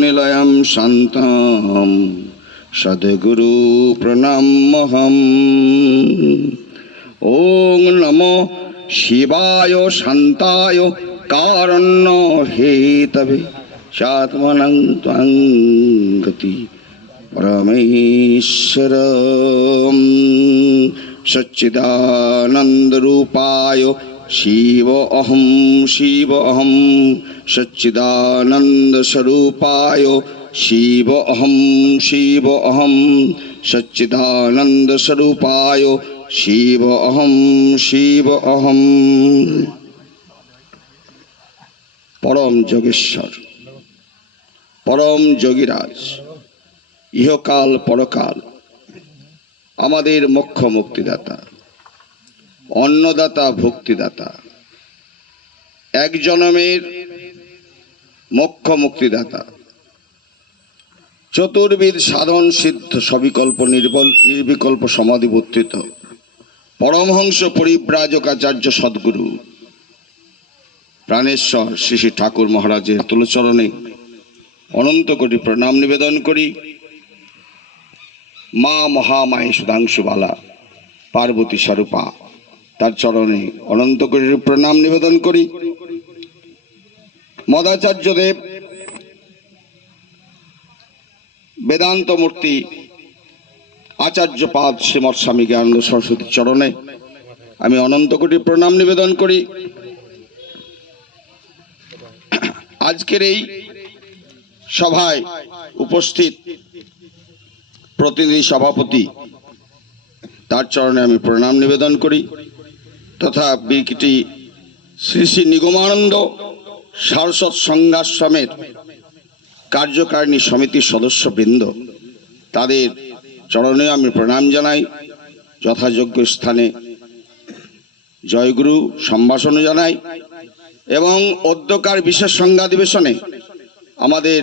নিলয়ম শান্তম সদগুরু প্রণামহম ওং নমো শিবায় শান্তায় কারণ্য হেতবে চাত্মনং ত্বং গতি পরমেশ্বর সচ্চিদানন্দরূপায় शिव अहं शिव अहं सच्चिदानन्दस्वरूपाय शिव अहं शिव अहं सच्चिदानन्दस्वरूपाय शिव अहं शिव अहं পরম যোগেশ্বর পরম যোগীরাজ ইহকাল পরকাল আমাদের মোক্ষ মুক্তিদাতা অন্নদাতা, ভক্তিদাতা। এক জনমের মোক্ষ মুক্তিদাতা চতুর্বিদ সাধন সিদ্ধ সবিকল্প নির্বল নির্বিকল্প সমাধিবর্তিত। পরমহংস পরিব্রাজক আচার্য সদ্গুরু। প্রাণেশ্বর শ্রী শ্রী ঠাকুর মহারাজের তুলচরণে অনন্ত কোটি প্রণাম নিবেদন করি। মা মহামায়ে সুধাংশুবালা পার্বতী স্বরূপা তার চরণে অনন্ত কোটি প্রণাম নিবেদন করি। মদাচার্য দেব, বেদান্ত মূর্তি, আচার্য পাদ শ্রীমৎ স্বামী জ্ঞানন্দ সরস্বতীর চরণে আমি অনন্ত কোটি প্রণাম নিবেদন করি। আজকের এই সভায় উপস্থিত প্রতিনিধি সভাপতি, তার চরণে আমি প্রণাম নিবেদন করি। তথা বিকটি শ্রী শ্রী নিগমানন্দ সারস্বত সংঘাশ্রমের কার্যকারিণী সমিতির সদস্যবৃন্দ, তাদের চরণে আমি প্রণাম জানাই। যথাযোগ্য স্থানে জয়গুরু সম্ভাষণ জানাই এবং অধ্যকার বিশেষ সংজ্ঞাধিবেশনে আমাদের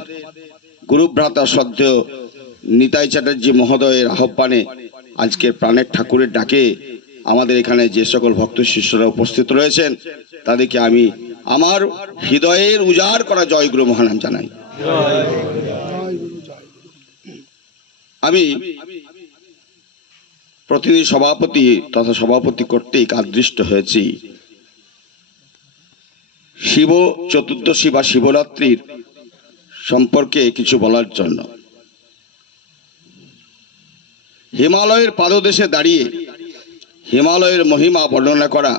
গুরুভ্রাতা শ্রদ্ধেয় নিতাই চ্যাটার্জি মহোদয়ের আহ্বানে আজকে প্রাণের ঠাকুরের ডাকে আমাদের এখানে যে সকল ভক্ত শিষ্যরা উপস্থিত রয়েছেন, তাদেরকে আমি আমার হৃদয়ের উজাড় করা জয়গুরু মহানাম জানাই। আমি প্রতিনিধি সভাপতি তথা সভাপতি কর্তৃক আদৃষ্ট হয়েছি। শিব চতুর্দশী বা শিবরাত্রির সম্পর্কে কিছু বলার জন্য। হিমালয়ের পাদদেশে দাঁড়িয়ে হিমালয়ের মহিমা বর্ণনা করা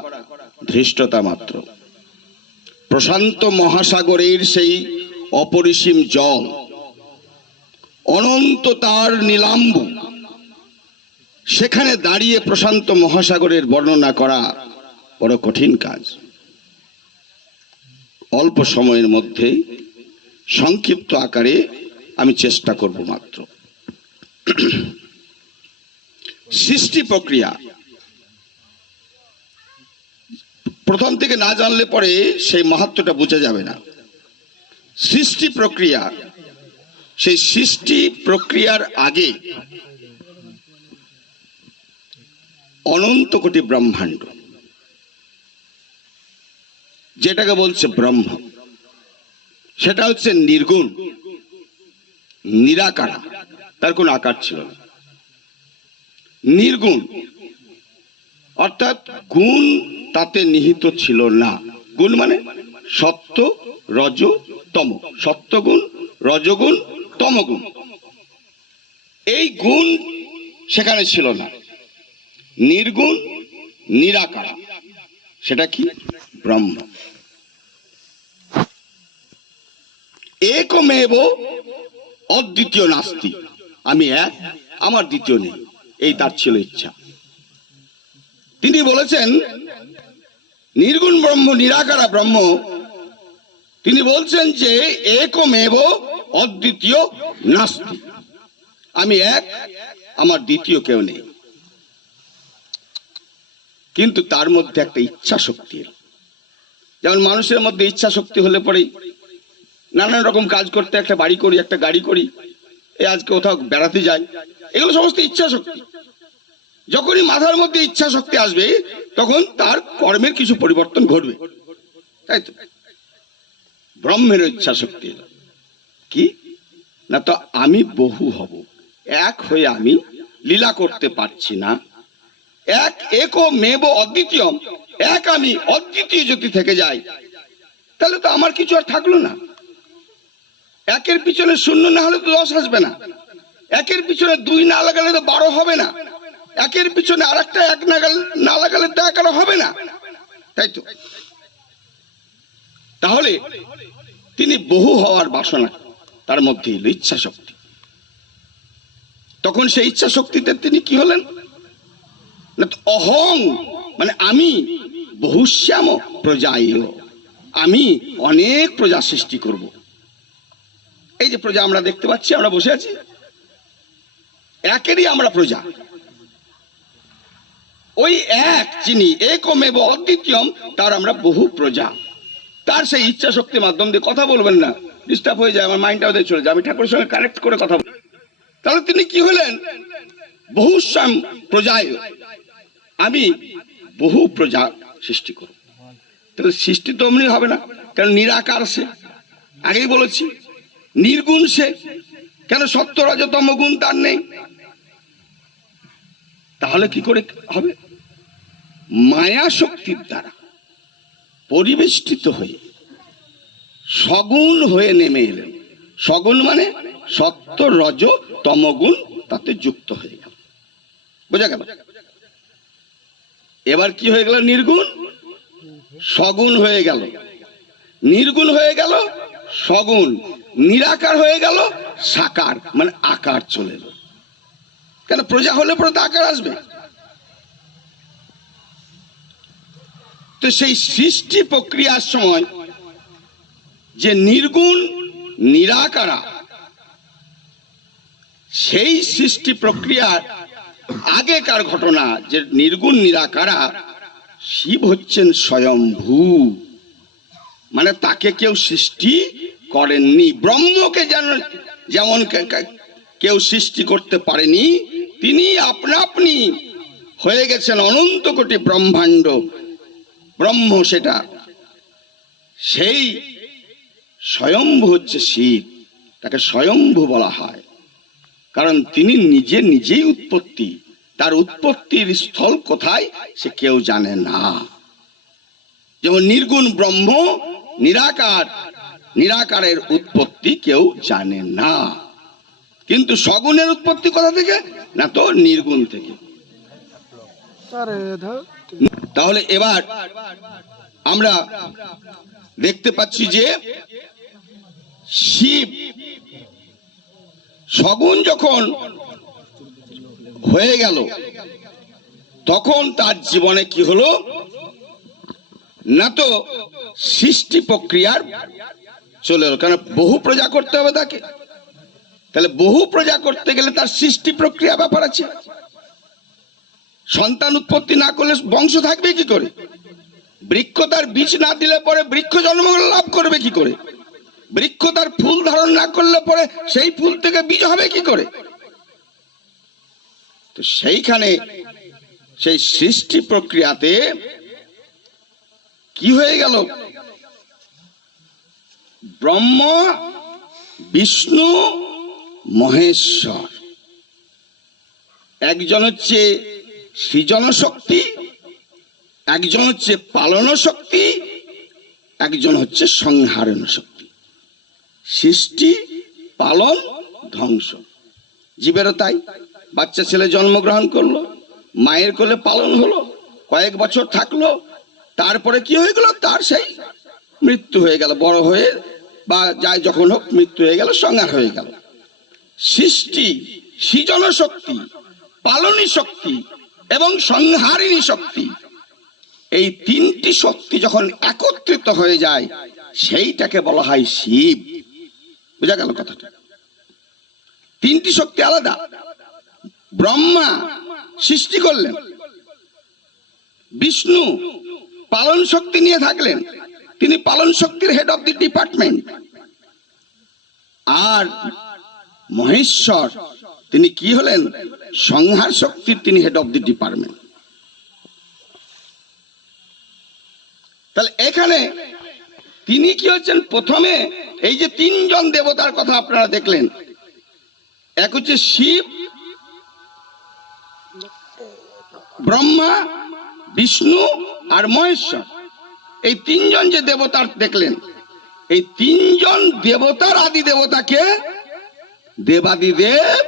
ধৃষ্টতা মাত্র। প্রশান্ত মহাসাগরের সেই অপরিসীম জল, অনন্ত তার নীলাম্বু, সেখানে দাঁড়িয়ে প্রশান্ত মহাসাগরের বর্ণনা করা বড় কঠিন কাজ। অল্প সময়ের মধ্যে সংক্ষিপ্ত আকারে আমি চেষ্টা করব মাত্র। সৃষ্টি প্রক্রিয়া প্রথম থেকে না জানলে পরে সেই মাহাত্মটা বোঝা যাবে না। সৃষ্টি প্রক্রিয়া, সেই সৃষ্টি প্রক্রিয়ার আগে অনন্ত কোটি ব্রহ্মাণ্ড, যেটাকে বলছে ব্রহ্ম। সেটা হচ্ছে নির্গুণ, নিরাকার, তার কোনো আকার ছিল না। নির্গুণ অর্থাৎ গুণ তাতে নিহিত ছিল না। গুণ মানে সত্য, রজ, তম। সত্যগুণ, রজগুণ, তমগুণ। এই গুণ সেখানে ছিল না। নির্গুণ, নিরাকার। সেটা কি? ব্রহ্ম। একমেব অদ্বিতীয় নাস্তি। আমি এক, আমার দ্বিতীয় নেই। এই তার ছিল ইচ্ছা। তিনি বলেছেন, নির্গুণ ব্রহ্ম, নিরাকারা ব্রহ্ম। তিনি বলছেন যে, একমেব অদ্বিতীয় নাস্তি। আমি এক, আমার দ্বিতীয় কেউ নেই। কিন্তু তার মধ্যে একটা ইচ্ছা শক্তি যেমন মানুষের মধ্যে ইচ্ছা শক্তি হলে পরেই নানান রকম কাজ করতে, একটা বাড়ি করি, একটা গাড়ি করি এই আজকে কোথাও বেড়াতে যাই, এগুলো সমস্ত ইচ্ছা শক্তি। যখনই মাথার মধ্যে ইচ্ছা শক্তি আসবে, তখন তার কর্মের কিছু পরিবর্তন ঘটবে। তাই তো? ব্রহ্মের ইচ্ছা শক্তি কি? না তো আমি বহু হব। এক হয়ে আমি লীলা করতে পারছি না। এক একো মেব অদ্বিতীয় এক আমি অদ্বিতীয় যদি থেকে যাই। তাহলে তো আমার কিছু আর থাকল না। একের পিছনে শূন্য না হলে তো দশ আসবে না। একের পিছনে দুই না লাগালে তো বারো হবে না। একের পিছনে আর একটা এক না গেলে- না লাগালে তো হবে না। তাই তো? তাহলে তিনি বহু হওয়ার বাসনা, তার মধ্যে এলো ইচ্ছা শক্তি তখন সেই ইচ্ছা শক্তিতে তিনি কি হলেন? না অহং মানে আমি বহুশ্যাম প্রজায় আমি অনেক প্রজা সৃষ্টি করব। এই যে প্রজা আমরা দেখতে পাচ্ছি, আমরা বসে আছি। একেরই আমরা প্রজা। ওই এক যিনি একমেব অদ্বিতীয়ম, তার আমরা বহু প্রজা। তার সেই ইচ্ছা শক্তির মাধ্যম দিয়ে কথা বলবেন না। ডিস্টার্ব হয়ে যায়, আমার মাইন্ডটা ওদের চলে যায়। আমি ঠাকুরের সঙ্গে কানেক্ট করে কথা বলি। তাহলে তিনি কি হলেন? বহুশ্যাম প্রজায়। আমি বহু প্রজা সৃষ্টি করব। তাহলে সৃষ্টি তো অমনি হবে না কারণ নিরাকার সে? আগেই বলেছি, নির্গুণ সে। কেন সত্য রজতম গুণ তার নেই? তাহলে কি করে হবে? মায়া শক্তির দ্বারা পরিবেষ্টিত হয়ে সগুণ হয়ে নেমে এলেন। সগুণ মানে সত্য রজ তমগুণ, তাতে যুক্ত হয়ে গেল। বোঝা গেল? এবার কি হয়ে গেল? নির্গুণ? সগুণ হয়ে গেল। নির্গুণ হয়ে গেল, সগুণ। নিরাকার হয়ে গেল, সাকার মানে আকার চলে এলো। কেন? প্রজা হলে পরে তো আকার আসবে। তো সেই সৃষ্টি প্রক্রিয়ার সময় যে নির্গুণ, নিরাকারা, সেই সৃষ্টি প্রক্রিয়ার আগেকার ঘটনা যে নির্গুণ, নিরাকারা, শিব হচ্ছেন স্বয়ংভূ মানে তাকে কেউ সৃষ্টি করেননি, ব্রহ্মকে যেন, যেমন কেউ সৃষ্টি করতে পারেনি তিনি আপনা আপনি হয়ে গেছেন অনন্ত কোটি ব্রহ্মাণ্ড ব্রহ্ম সেটা। সেই স্বয়ম্ভু হচ্ছে শিব, তাকে স্বয়ম্ভু বলা হয়। কারণ তিনি নিজে নিজেই উৎপত্তি, তার উৎপত্তির স্থল কোথায় সে কেউ জানে না। যেমন নির্গুণ ব্রহ্ম, নিরাকার, নিরাকারের উৎপত্তি কেউ জানে না। কিন্তু সগুণের উৎপত্তি কোথা থেকে? না তো নির্গুণ থেকে। তাহলে এবার আমরা দেখতে পাচ্ছি যে শিব সগুণ যখন হয়ে গেল, তখন তার জীবনে কি হলো? না তো সৃষ্টি প্রক্রিয়ার চলে এলো। কারণ বহু প্রজা করতে হবে তাকে। তাহলে বহু প্রজা করতে গেলে তার সৃষ্টি প্রক্রিয়া ব্যাপার আছে। সন্তান উৎপত্তি না করলে বংশ থাকবে কি করে? বৃক্ষ তার বীজ না দিলে পরে বৃক্ষ জন্ম লাভ করবে কি করে? বৃক্ষ তার ফুল ধারণ না করলে পরে সেই ফুল থেকে বীজ হবে কি করে? তো সেইখানে সেই সৃষ্টি প্রক্রিয়াতে কি হয়ে গেল? ব্রহ্ম, বিষ্ণু, মহেশ্বর। একজন হচ্ছে সৃজন শক্তি একজন হচ্ছে পালন শক্তি একজন হচ্ছে সংহারণ শক্তি সৃষ্টি, পালন, ধ্বংস। জীবেরও তাই। বাচ্চা, ছেলে জন্মগ্রহণ করল, মায়ের কোলে পালন হলো, কয়েক বছর থাকল, তারপরে কি হয়ে গেল? তার সেই মৃত্যু হয়ে গেল, বড় হয়ে বা যাই যখন হোক, মৃত্যু হয়ে গেল, সংহার হয়ে গেল। সৃষ্টি সৃজন শক্তি পালনী শক্তি। এবং সংহারিণী শক্তি। এই তিনটি শক্তি যখন একত্রিত হয়ে যায়, সেইটাকে বলা হয় শিব। বোঝা গেল কথাটা? তিনটি শক্তি আলাদা। ব্রহ্মা সৃষ্টি করলেন। বিষ্ণু পালন শক্তি নিয়ে থাকলেন। তিনি পালন শক্তির হেড অফ দি ডিপার্টমেন্ট আর মহেশ্বর তিনি কি হলেন? সংহার শক্তির তিনি হেড অফ দি ডিপার্টমেন্ট তাহলে এখানে তিনি কি হচ্ছেন? প্রথমে এই যে তিনজন দেবতার কথা আপনারা দেখলেন, এক হচ্ছে শিব, ব্রহ্মা, বিষ্ণু আর মহেশ্বর। এই তিনজন যে দেবতার দেখলেন, এই তিনজন দেবতার আদি দেবতাকে দেবাদিদেব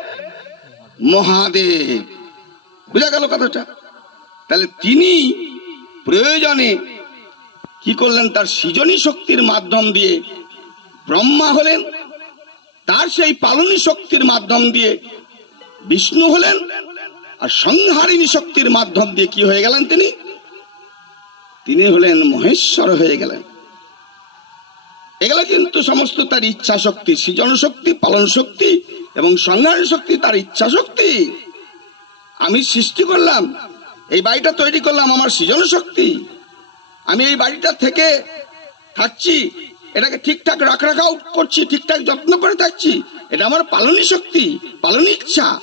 মহাদেব। বুঝা গেল কথাটা? তাহলে তিনি প্রয়োজনে কি করলেন? তার সৃজনী শক্তির মাধ্যম দিয়ে ব্রহ্মা হলেন, তার সেই পালনী শক্তির মাধ্যম দিয়ে বিষ্ণু হলেন, আর সংহারিণী শক্তির মাধ্যম দিয়ে কি হয়ে গেলেন তিনি? তিনি হলেন মহেশ্বর হয়ে গেলেন। এগুলো কিন্তু সমস্ত তার ইচ্ছা শক্তি সৃজন শক্তি পালন শক্তি এবং সংহারণ শক্তি, তার ইচ্ছা শক্তি। আমি সৃষ্টি করলাম, এই বাড়িটা তৈরি করলাম আমার সৃজন শক্তি। আমি এই বাড়িটা থেকে থাকছি, এটাকে ঠিকঠাক রাখ রাখাও করছি, ঠিকঠাক যত্ন করে থাকছি, এটা আমার পালনী শক্তি, পালনী ইচ্ছা।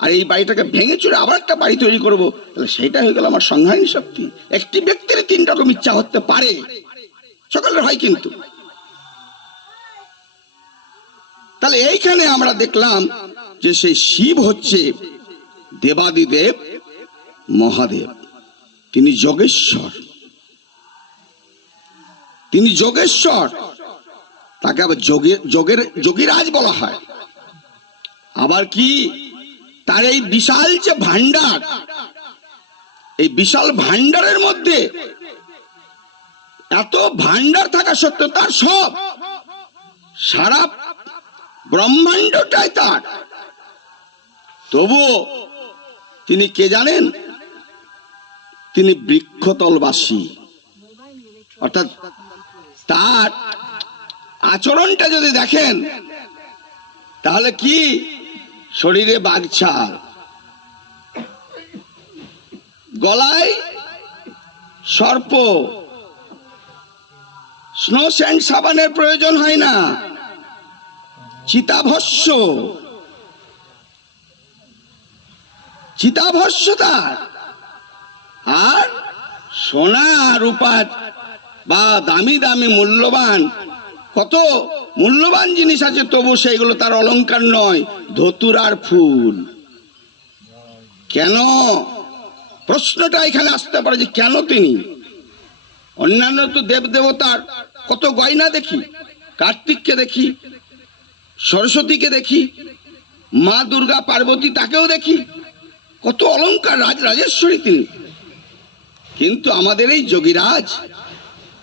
আর এই বাড়িটাকে ভেঙে চুরে আবার একটা বাড়ি তৈরি করব, তাহলে সেটা হয়ে গেল আমার সংহারী শক্তি। একটি ব্যক্তির তিন রকম ইচ্ছা হতে পারে। সকলের হয় কিন্তু। তাহলে এইখানে আমরা দেখলাম যে সেই শিব হচ্ছে দেবাদিদেব মহাদেব। তিনি যোগেশ্বর। তিনি যোগেশ্বর। তাকে আবার যোগের যোগের, যোগীরাজ বলা হয়। আবার কি? তার এই বিশাল যে ভান্ডার এই বিশাল ভান্ডারের মধ্যে এত ভান্ডার থাকা সত্ত্বেও তার সব সারা ব্রহ্মাণ্ডটাই তার। তবুও তিনি কে জানেন? তিনি বৃক্ষতলবাসী। অর্থাৎ তার আচরণটা যদি দেখেন, তাহলে কি? শরীরে বাগছাল। গলায় সর্প। স্নো স্যান্ড সাবানের প্রয়োজন হয় না। চিতাভস্য। চিতাভস্য তার। আর সোনা রূপা বা দামি দামি মূল্যবান, কত মূল্যবান জিনিস আছে, তবু সেইগুলো তার অলঙ্কার নয় ধতুরার ফুল। কেন? প্রশ্নটা এখানে আসতে পারে যে কেন তিনি? অন্যান্য তো দেব দেবতার কত গয়না দেখি, কার্তিককে দেখি সরস্বতীকে দেখি, মা দুর্গা পার্বতী তাকেও দেখি। কত অলংকার রাজ, রাজেশ্বরী তিনি। কিন্তু আমাদের এই যোগীরাজ,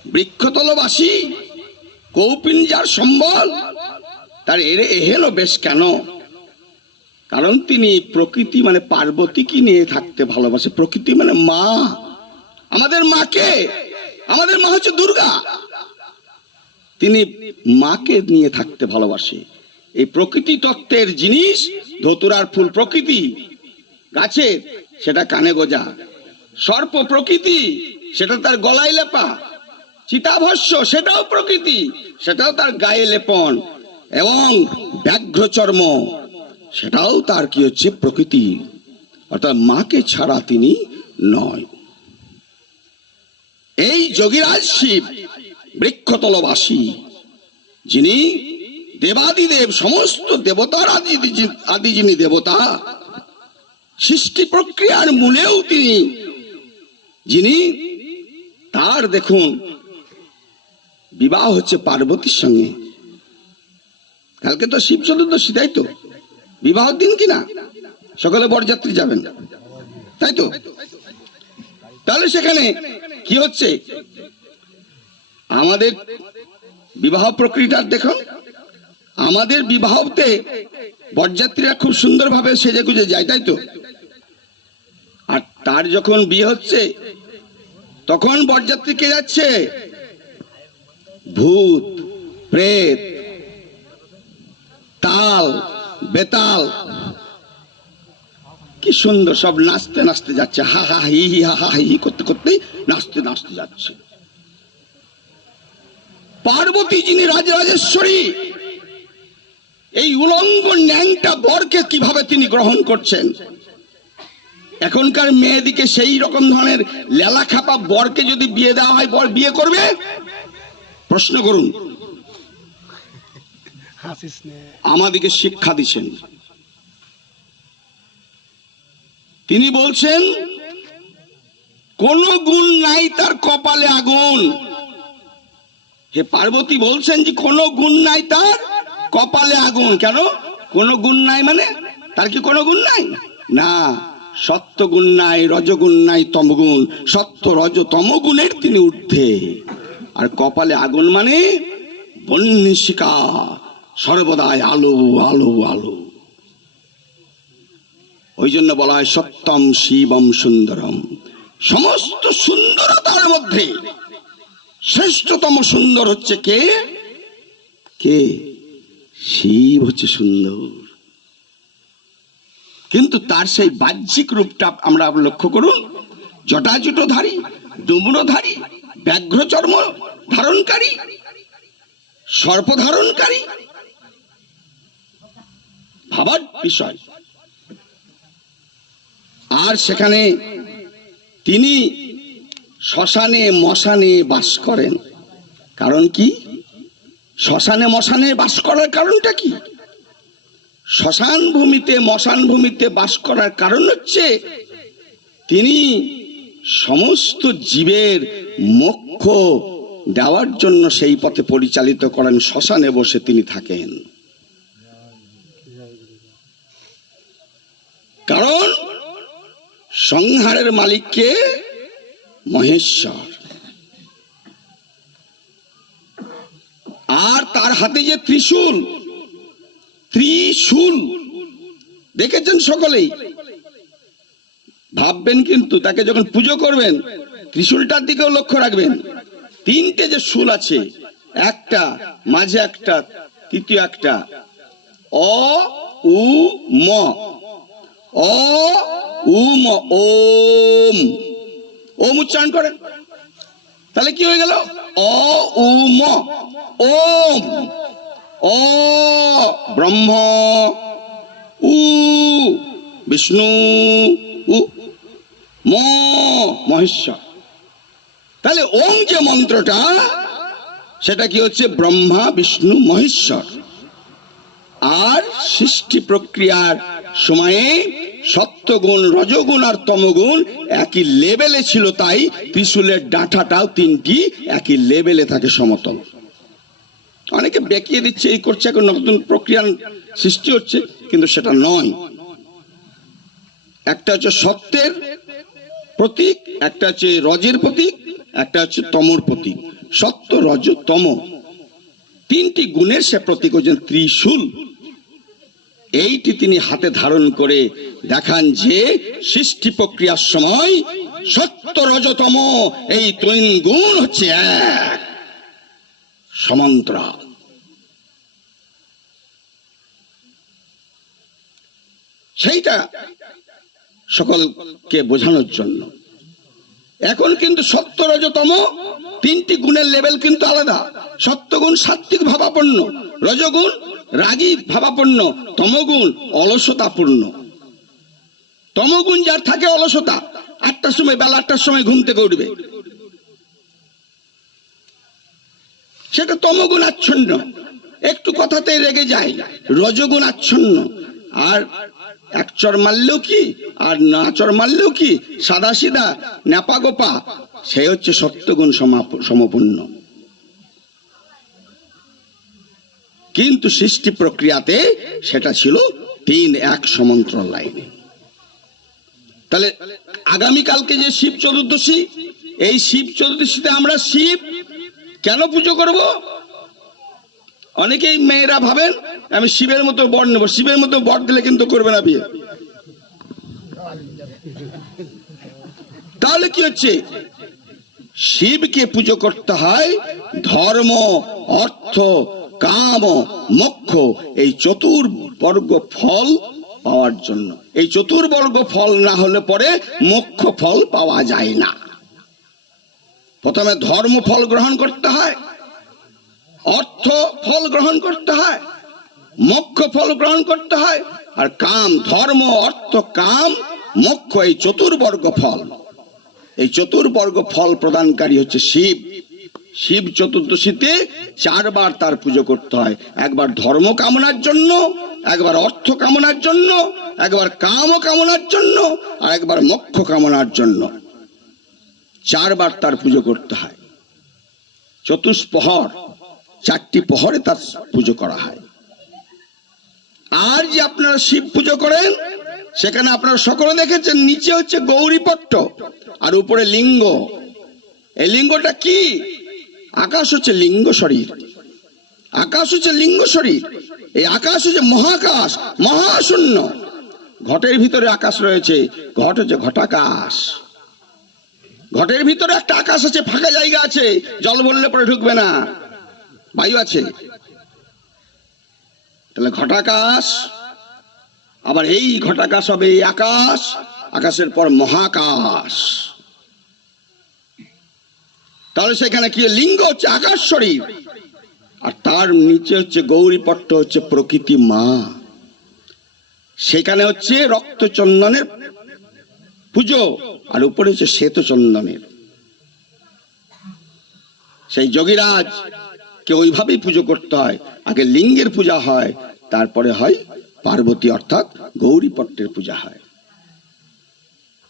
বৃক্ষতলবাসী কৌপিনজার সম্বল, তার এর এহেন বেশ কেন? কারণ তিনি প্রকৃতি মানে পার্বতীকে নিয়ে থাকতে ভালোবাসে। প্রকৃতি মানে মা। আমাদের মাকে, আমাদের মা হচ্ছে দুর্গা। তিনি মাকে নিয়ে থাকতে ভালোবাসে। এই প্রকৃতি তত্ত্বের জিনিস, ধতুরার ফুল প্রকৃতি। গাছের সেটা কানে গোজা, সর্প প্রকৃতি সেটা তার গলায় লেপা, চিতাভস্য সেটাও প্রকৃতি, সেটাও তার গায়ে লেপন, এবং ব্যাঘ্র চর্ম সেটাও তার কি হচ্ছে প্রকৃতি। অর্থাৎ মাকে ছাড়া তিনি নয়। এই যোগীরাজ শিব বৃক্ষতলবাসী, যিনি দেবাদিদেব, সমস্ত দেবতার আদি আদি যিনি দেবতা, সৃষ্টি প্রক্রিয়ার মূলেও তিনি, যিনি তার দেখুন, বিবাহ হচ্ছে পার্বতীর সঙ্গে। কালকে তো শিব চতুর্দশী, তাই তো? বিবাহ দিন কিনা? সকালে বরযাত্রী যাবেন। তাই তো? তাহলে সেখানে কি হচ্ছে? আমাদের বিবাহ প্রক্রিয়াটা দেখুন। আমাদের বিবাহতে বরযাত্রীরা খুব সুন্দরভাবে সেজে গুজে যায়, তাই তো? আর তার যখন বিয়ে হচ্ছে, তখন বরযাত্রী কে যাচ্ছে? ভূত, প্রেত, তাল, বেতাল। কি সুন্দর সব নাচতে নাচতে যাচ্ছে, হা হা, হি হি, হা হা, হি করতে করতেই নাচতে নাচতে যাচ্ছে। পার্বতী যিনি রাজরাজেশ্বরী এই উলঙ্গ ন্যাংটা বরকে কীভাবে তিনি গ্রহণ করছেন? এখনকার মেয়েদিকে সেই রকম ধরনের লেলা খাপা বরকে যদি বিয়ে দেওয়া হয় বর বিয়ে করবে? প্রশ্ন করুন। আমাদেরকে শিক্ষা দিচ্ছেন তিনি বলছেন কোন গুণ নাই তার কপালে আগুন। হে পার্বতী বলছেন যে কোন গুণ নাই তার কপালে আগুন, কেন? কোনো গুণ নাই মানে? তার কি কোনো গুণ নাই? না। সত্য গুণ নাই রজগুণ নাই তমগুণ সত্য, রজ তমগুণের তিনি ঊর্ধ্বে। আর কপালে আগুন মানে বন্যিকা সর্বদাই আলো আলো আলো। ওই জন্য বলা হয় সত্যম শিবম সুন্দরম। সমস্ত সুন্দরতার মধ্যে শ্রেষ্ঠতম সুন্দর হচ্ছে কে? কে? শিব হচ্ছে সুন্দর। কিন্তু তার সেই বাহ্যিক রূপটা আমরা লক্ষ্য করুন, জটাজুটোধারী, ডুমরোধারী ব্যাঘ্র চর্ম ধারণকারী সর্প ধারণকারী ভাবার বিষয়। আর সেখানে তিনি শ্মশানে, মশানে বাস করেন। কারণ কি? শ্মশানে মশানে বাস করার কারণটা কি? শ্মশান ভূমিতে, মশান ভূমিতে বাস করার কারণ হচ্ছে তিনি সমস্ত জীবের মোক্ষ দেওয়ার জন্য সেই পথে পরিচালিত করেন। শ্মশানে বসে তিনি থাকেন। কারণ সংহারের মালিককে মহেশ্বর। আর তার হাতে যে ত্রিশূল ত্রিশূল। দেখেছেন সকলেই? ভাববেন কিন্তু, তাকে যখন পুজো করবেন, ত্রিশূলটার দিকেও লক্ষ্য রাখবেন। তিনটে যে শুল আছে, একটা, মাঝে একটা, তৃতীয় একটা। অ, উ, ম। অ, উ, ম, ওম। ওম উচ্চারণ করেন। তাহলে কি হয়ে গেল? অ উম ওম অ ব্রহ্ম উ বিষ্ণু উ ম মহেশ্বর তাহলে ওম যে মন্ত্রটা, সেটা কি হচ্ছে ব্রহ্মা, বিষ্ণু, মহেশ্বর। আর সৃষ্টি প্রক্রিয়ার সময়ে সত্যগুণ রজগুণ আর তমগুণ একই লেভেলে ছিল তাই ত্রিশূলের ডাঁটাটাও তিনটি একই লেভেলে থাকে সমতল। অনেকে বেঁকিয়ে দিচ্ছে, এই করছে, এখন নতুন প্রক্রিয়ার সৃষ্টি হচ্ছে, কিন্তু সেটা নয়। একটা হচ্ছে সত্যের প্রতীক, একটা হচ্ছে রজের প্রতীক, একটা হচ্ছে তমর প্রতীক। সত্য, রজ, তম। তিনটি গুণের সে প্রতীক হচ্ছেন ত্রিশূল। এইটি তিনি হাতে ধারণ করে দেখান যে সৃষ্টি প্রক্রিয়ার সময় সত্য রজতম এই তিন গুণ হচ্ছে এক। সমান্তরাল। সেইটা সকলকে বোঝানোর জন্য। এখন কিন্তু সত্য রজতম তিনটি গুণের লেভেল কিন্তু আলাদা। সত্যগুণ সাত্বিক ভাবাপন্ন। রজগুণ রাগী ভাবাপন্ন তমগুণ অলসতাপূর্ণ। তমগুণ যার থাকে অলসতা, আটটার সময়, বেলা আটটার সময় ঘুম থেকে উঠবে। সেটা তমগুণ আচ্ছন্ন একটু কথাতেই রেগে যায় রজগুণ আচ্ছন্ন আর এক চর মারলেও কি, আর না চর মারলেও কি সাদা সিধা ন্যাপা গোপা সে হচ্ছে সত্যগুণ সমাপ- সমপূর্ণ। কিন্তু সৃষ্টি প্রক্রিয়াতে সেটা ছিল তিন এক সমান্তরাল লাইনে। তাহলে আগামীকালকে যে শিব চতুর্দশী, এই শিব চতুর্দশীতে আমরা শিব কেন পুজো করব? অনেকেই মেয়েরা ভাবেন, আমি শিবের মতো বর নেব, শিবের মতো বর দিলে কিন্তু করবে না বিয়ে। তাহলে কি হচ্ছে? শিবকে পুজো করতে হয় ধর্ম, অর্থ কাম, মোক্ষ, এই চতুর্বর্গ ফল পাওয়ার জন্য। এই চতুর্বর্গ ফল না হলে পরে মোক্ষ ফল পাওয়া যায় না। প্রথমে ধর্ম ফল গ্রহণ করতে হয়, অর্থ ফল গ্রহণ করতে হয়, মোক্ষ ফল গ্রহণ করতে হয়, আর কাম, ধর্ম, অর্থ, কাম, মোক্ষ, এই চতুর্বর্গ ফল। এই চতুর্বর্গ ফল প্রদানকারী হচ্ছে শিব। শিব চতুর্দশীতে চারবার তার পুজো করতে হয়। একবার ধর্ম কামনার জন্য, একবার অর্থ কামনার জন্য, একবার কাম কামনার জন্য, আর একবার মোক্ষ কামনার জন্য। চারবার তার পুজো করতে হয়। চতুষ্পহর, চারটি পহরে তার পুজো করা হয়। আর যে আপনারা শিব পুজো করেন, সেখানে আপনারা সকলে দেখেছেন, নিচে হচ্ছে গৌরীপট্ট, আর উপরে লিঙ্গ। এই লিঙ্গটা কি? আকাশ হচ্ছে লিঙ্গ শরীর। আকাশ হচ্ছে লিঙ্গ শরীর। এই আকাশ হচ্ছে মহাকাশ, মহাশূন্য। ঘটের ভিতরে আকাশ রয়েছে, ঘট হচ্ছে ঘটাকাশ। ঘটের ভিতরে একটা আকাশ আছে, ফাঁকা জায়গা আছে, জল বললে পরে ঢুকবে না। বায়ু আছে। তাহলে ঘটাকাশ, আবার এই ঘটাকাশ হবে এই আকাশ, আকাশের পর মহাকাশ। তাহলে সেখানে কি লিঙ্গ হচ্ছে আকাশ শরীর? আর তার নিচে হচ্ছে গৌরীপট্ট হচ্ছে প্রকৃতি মা। সেখানে হচ্ছে রক্ত চন্দনের পুজো, আর উপরে হচ্ছে শ্বেত চন্দনের। সেই যোগীরাজ, কে ওইভাবেই পুজো করতে হয়। আগে লিঙ্গের পূজা হয়, তারপরে হয় পার্বতী, অর্থাৎ গৌরীপট্টের পূজা হয়।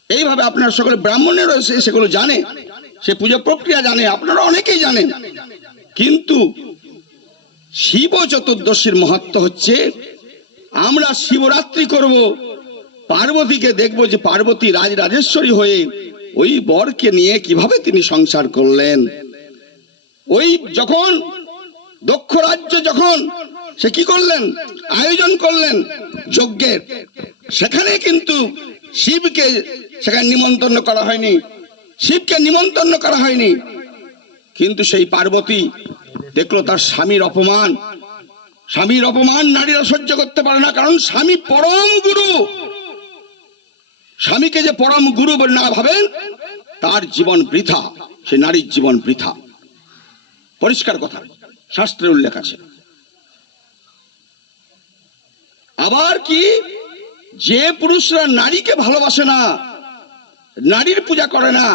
এইভাবে আপনার সকলে ব্রাহ্মণেরও সেগুলো জানে। সে পুজো প্রক্রিয়া জানে, আপনারা অনেকেই জানেন। কিন্তু শিব চতুর্দশীর মহত্ব হচ্ছে, আমরা শিবরাত্রি করব, পার্বতীকে দেখব যে পার্বতী রাজ রাজেশ্বরী হয়ে ওই বরকে নিয়ে কীভাবে তিনি সংসার করলেন। ওই যখন, দক্ষ রাজ্য যখন সে কি করলেন? আয়োজন করলেন যজ্ঞের। সেখানে কিন্তু শিবকে সেখানে নিমন্ত্রণ করা হয়নি। শিবকে নিমন্ত্রণ করা হয়নি। কিন্তু সেই পার্বতী দেখল তার স্বামীর অপমান। স্বামীর অপমান নারীরা সহ্য করতে পারে না, কারণ স্বামী পরম গুরু। স্বামীকে যে পরম গুরু না ভাবেন, তার জীবন বৃথা, সে নারীর জীবন বৃথা। পরিষ্কার কথা শাস্ত্রে উল্লেখ আছে। আবার কি? যে পুরুষরা নারীকে ভালোবাসে না নারীর পূজা করে না,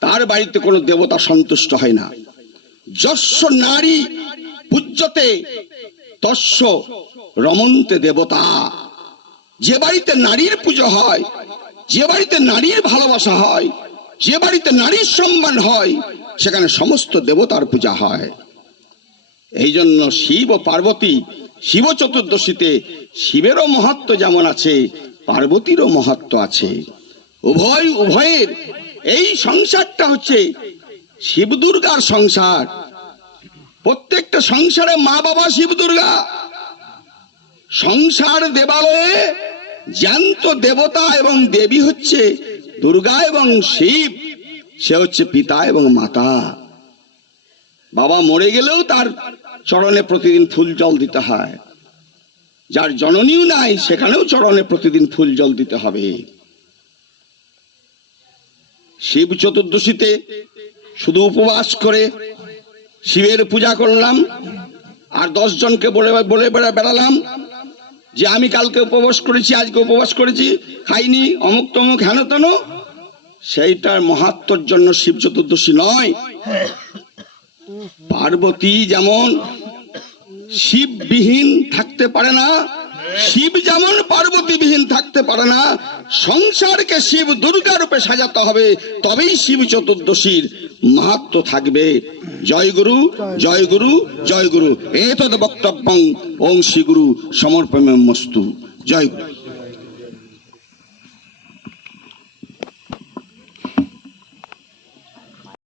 তার বাড়িতে কোনো দেবতা সন্তুষ্ট হয় না। যস্য নারী পূজ্যতে তস্য রমন্তে দেবতা। যে বাড়িতে নারীর পুজো হয়, যে বাড়িতে নারীর ভালোবাসা হয়, যে বাড়িতে নারীর সম্মান হয়, সেখানে সমস্ত দেবতার পূজা হয়। এই জন্য শিব পার্বতী শিব চতুর্দশীতে শিবেরও মহত্ব যেমন আছে, পার্বতীরও মহত্ব আছে। উভয়, উভয়ের এই সংসারটা হচ্ছে শিব দুর্গার সংসার। প্রত্যেকটা সংসারে মা বাবা শিব দুর্গা সংসার দেবালয়ে জ্যান্ত দেবতা এবং দেবী হচ্ছে দুর্গা এবং শিব। সে হচ্ছে পিতা এবং মাতা। বাবা মরে গেলেও তার চরণে প্রতিদিন ফুল জল দিতে হয়। যার জননীও নাই, সেখানেও চরণে প্রতিদিন ফুল জল দিতে হবে। শিব চতুর্দশীতে শুধু উপবাস করে শিবের পূজা করলাম আর দশ জনকে বলে বলে বেড়া বেড়ালাম যে আমি কালকে উপবাস করেছি, আজকে উপবাস করেছি, খাইনি, অমুক তমুক, হেন তেন। সেইটার মহাত্মর জন্য শিব চতুর্দশী নয়। পার্বতী যেমন শিববিহীন থাকতে পারে না শিব যেমন পার্বতীবিহীন থাকতে পারে না, সংসারকে শিব দুর্গা রূপে সাজাতে হবে, তবেই শিব চতুর্দশীর মাহাত্ম থাকবে। জয় গুরু জয় গুরু জয় গুরু। এতদ বক্তব্যং ওং শ্রী গুরু সমর্পণ মস্তু জয় গুরু।